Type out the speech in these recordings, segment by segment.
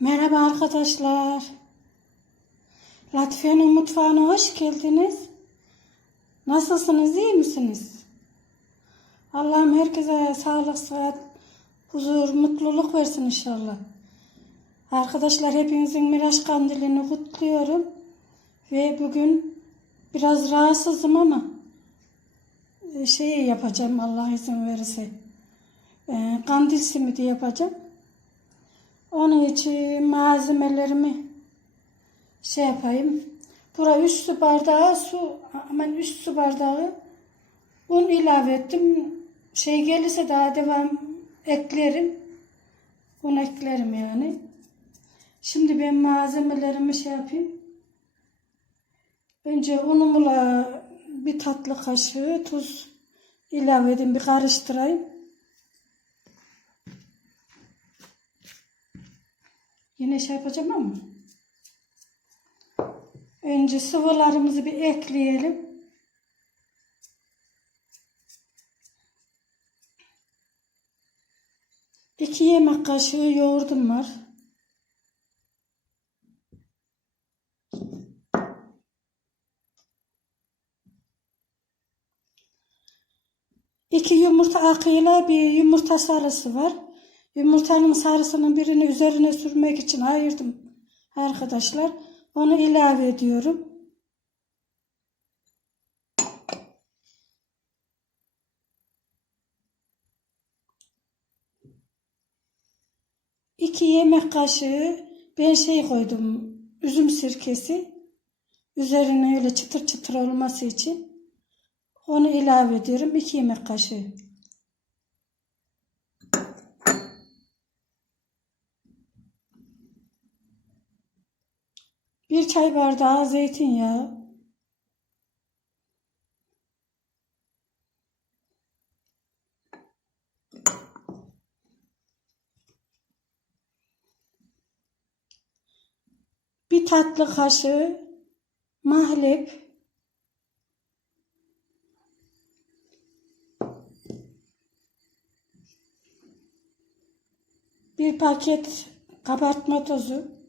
Merhaba arkadaşlar. Latife'nin mutfağına hoş geldiniz. Nasılsınız, iyi misiniz? Allah'ım herkese sağlık, sıhhat, huzur, mutluluk versin inşallah. Arkadaşlar hepinizin Miraç Kandili'ni kutluyorum. Ve bugün biraz rahatsızım ama şeyi yapacağım Allah izin verirse. E, Kandil simidi yapacağım. Onun için malzemelerimi şey yapayım. Bura 3 su bardağı su, aman 3 su bardağı un ilave ettim. Şey gelirse daha devam eklerim. Un eklerim yani. Şimdi ben malzemelerimi şey yapayım. Önce unumla bir tatlı kaşığı tuz ilave edeyim. Bir karıştırayım. Yine şey yapacağım ama. Önce sıvılarımızı bir ekleyelim. İki yemek kaşığı yoğurdum var. İki yumurta akıyla bir yumurta sarısı var. Yumurtanın sarısının birini üzerine sürmek için ayırdım arkadaşlar. Onu ilave ediyorum. İki yemek kaşığı ben şey koydum. Üzüm sirkesi. Üzerine öyle çıtır çıtır olması için. Onu ilave ediyorum. İki yemek kaşığı. Bir çay bardağı zeytinyağı. Bir tatlı kaşığı mahlep. Bir paket kabartma tozu.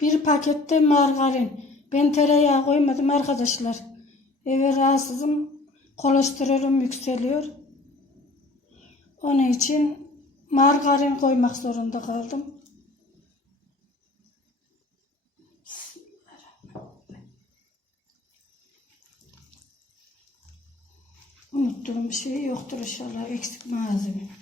Bir pakette margarin. Ben tereyağı koymadım arkadaşlar. Eve rahatsızım. Kolesterolüm yükseliyor. Onun için margarin koymak zorunda kaldım. Unuttuğum bir şey yoktur inşallah. Eksik malzeme.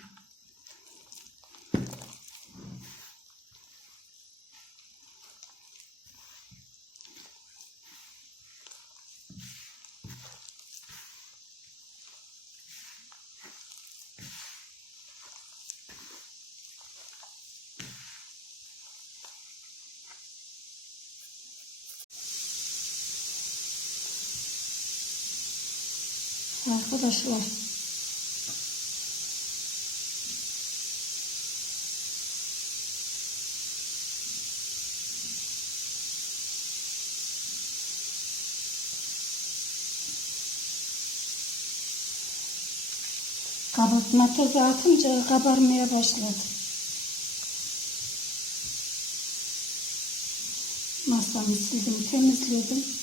Arkadaşlar. Kabartma tozu atınca kabarmaya başladı. Masamı sildim, temizledim.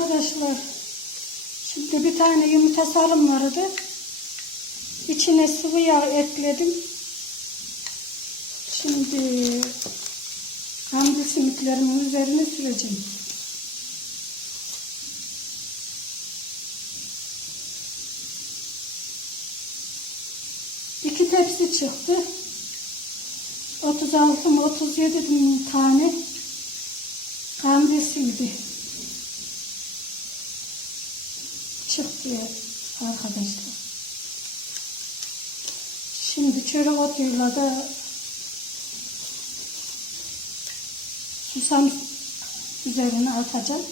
Arkadaşlar Şimdi bir tane yumurta sarım vardı. İçine sıvı yağ ekledim. Şimdi hamdi simitlerimin üzerine süreceğim. İki tepsi çıktı. 36 mı 37 mi tane kandisiydi. Çıktı arkadaşlar. Şimdi çörek otuyla da susam üzerine atacağım.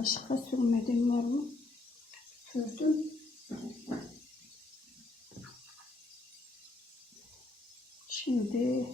Başka sürmedim var mı? Sürdüm. Şimdi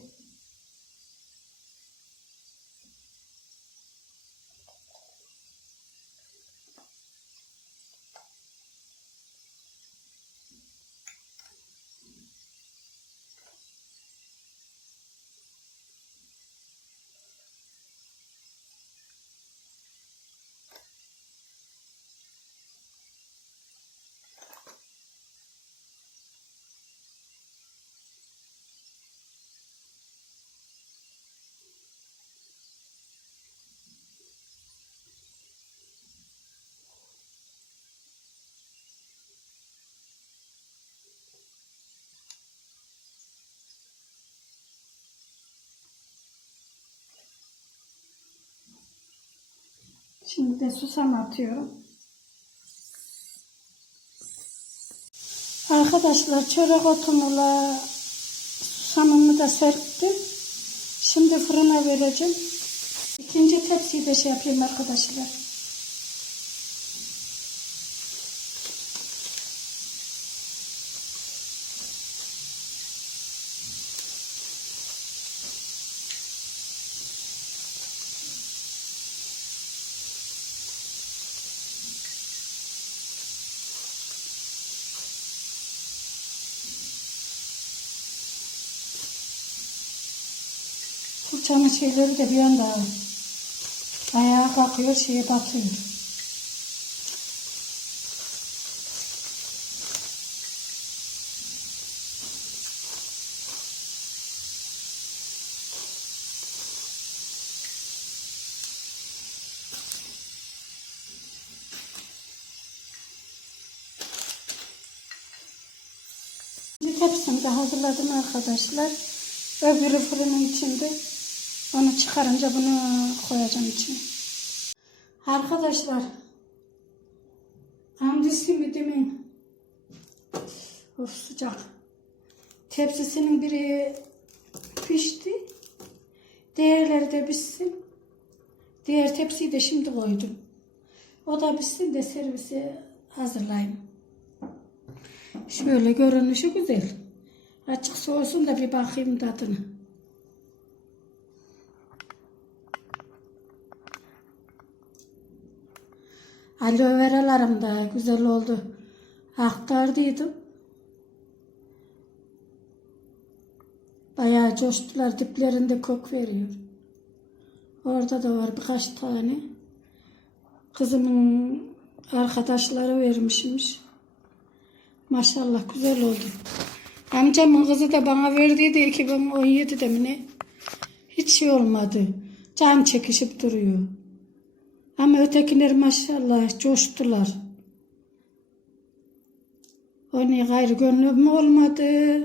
Şimdi de susam atıyorum. Arkadaşlar çörek otumuyla susamımı da serptim. Şimdi fırına vereceğim. İkinci tepsiyi de şey yapayım arkadaşlar. Fırçanın şeyleri de bir anda ayağa kalkıyor, şeye batıyor. Bir tepsimi de hazırladım arkadaşlar. Öbürü fırının içinde. Onu çıkarınca bunu koyacağım içine. Arkadaşlar. Hamdi simidimin of sıcak. Tepsisinin biri pişti. Diğerleri de pişsin. Diğer tepsiyi de şimdi koydum. O da pişsin de servise hazırlayayım. Şöyle görünüşü güzel. Açık soğusun da bir bakayım tadına. Aloe veralarım da güzel oldu. Aktardıydım. Bayağı coştular. Diplerinde kok veriyor. Orada da var birkaç tane. Kızımın arkadaşları vermişmiş. Maşallah güzel oldu. Amcamın kızı da bana verdiydi 2017'de mi ne? Hiç şey olmadı. Can çekişip duruyor. Ama ötekiler maşallah coştular. O ne gayrı gönlüm mü olmadı?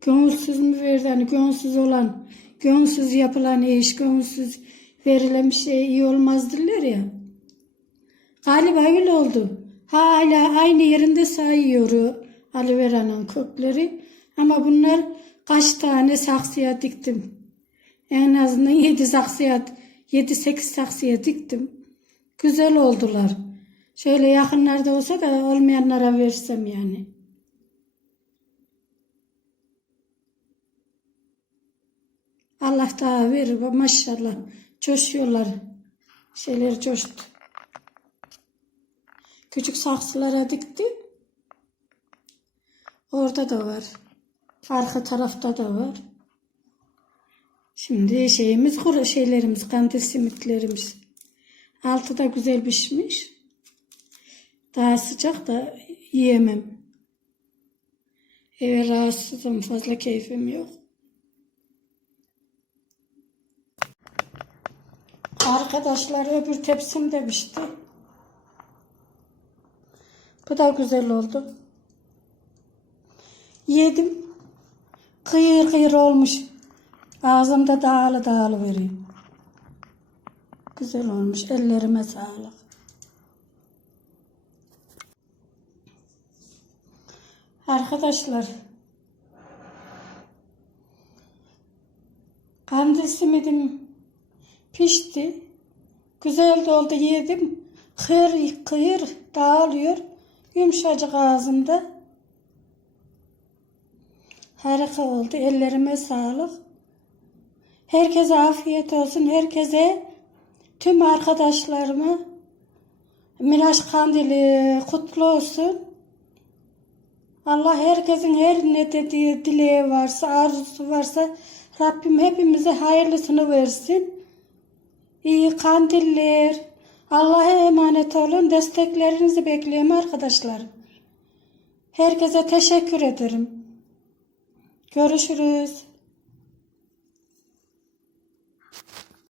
Gönülsüz mü verdi? Hani gönülsüz olan, gönülsüz yapılan iş, gönülsüz verilen bir şey iyi olmaz derler ya. Galiba öyle oldu. Hala aynı yerinde sayıyor aloe vera'nın kökleri. Ama bunlar kaç tane saksıya diktim. En azından 7 saksıya 7-8 saksıya diktim. Güzel oldular. Şöyle yakınlarda olsa da olmayanlara versem yani. Allah daha verir maşallah. Coşuyorlar. Şeyler coştu. Küçük saksılara diktim. Orada da var. Arka tarafta da var. Şimdi şeyimiz kuru şeylerimiz, kandil simitlerimiz. Altı da güzel pişmiş. Daha sıcak da yiyemem. Eve rahatsızım, fazla keyfim yok. Arkadaşlar öbür tepsim de pişti. Bu da güzel oldu. Yedim. Kıyır kıyır olmuş. Ağzımda dağılı dağılı veriyor. Güzel olmuş. Ellerime sağlık. Arkadaşlar. Kandil simidim pişti. Güzel de oldu yedim. Kıyır kıyır dağılıyor. Yumuşacık ağzımda. Harika oldu. Ellerime sağlık. Herkese afiyet olsun. Herkese tüm arkadaşlarıma Miraç Kandili kutlu olsun. Allah herkesin her ne dediği dileği varsa, arzusu varsa Rabbim hepimize hayırlısını versin. İyi kandiller. Allah'a emanet olun. Desteklerinizi bekliyorum arkadaşlar. Herkese teşekkür ederim. Görüşürüz.